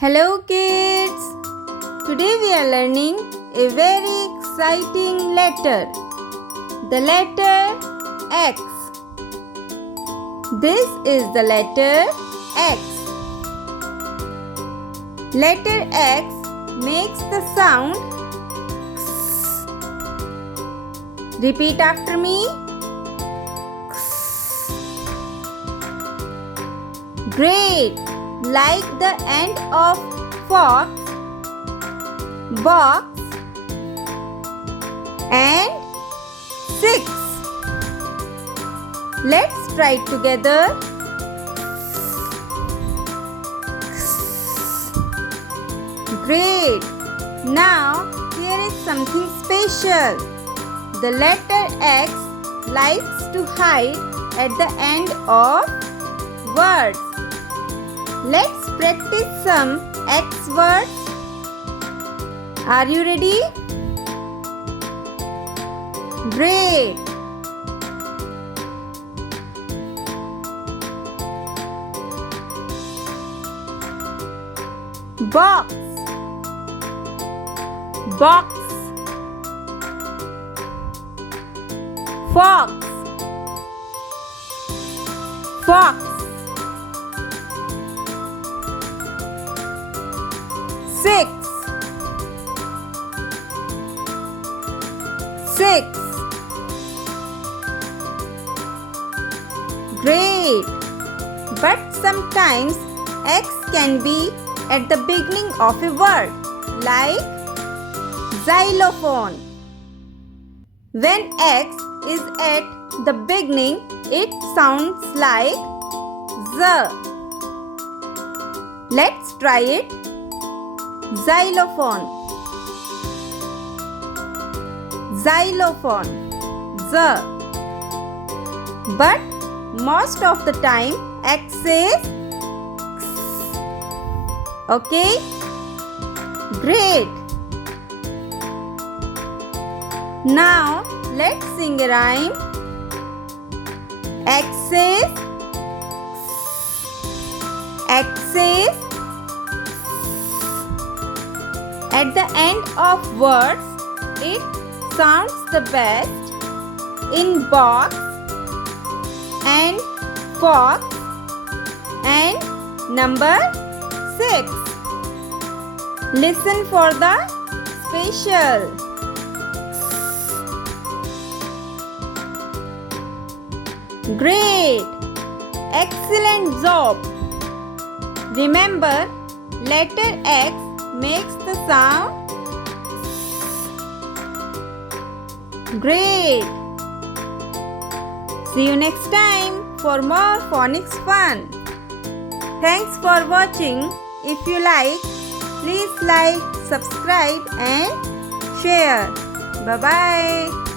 Hello kids! Today we are learning a very exciting letter. The letter X. This is the letter X. Letter X makes the sound X. Repeat after me. X. Great! Like the end of fox, box and 6. Let's try it together. Great! Now here is something special. The letter X likes to hide at the end of words. Let's practice some X words. Are you ready? Great! Box, box. Fox, fox. 6, 6. Great! But sometimes X can be at the beginning of a word, like xylophone. When X is at the beginning, it sounds like Z. Let's try it. Xylophone, xylophone, Z. But most of the time X is X. Okay? Great! Now let's sing a rhyme. X is X is. At the end of words, it sounds the best in box and fox and number 6. Listen for the special. Great! Excellent job! Remember, letter X makes the sound Great! See you next time for more phonics fun. Thanks for watching. If you like, please like, subscribe and share. Bye-bye.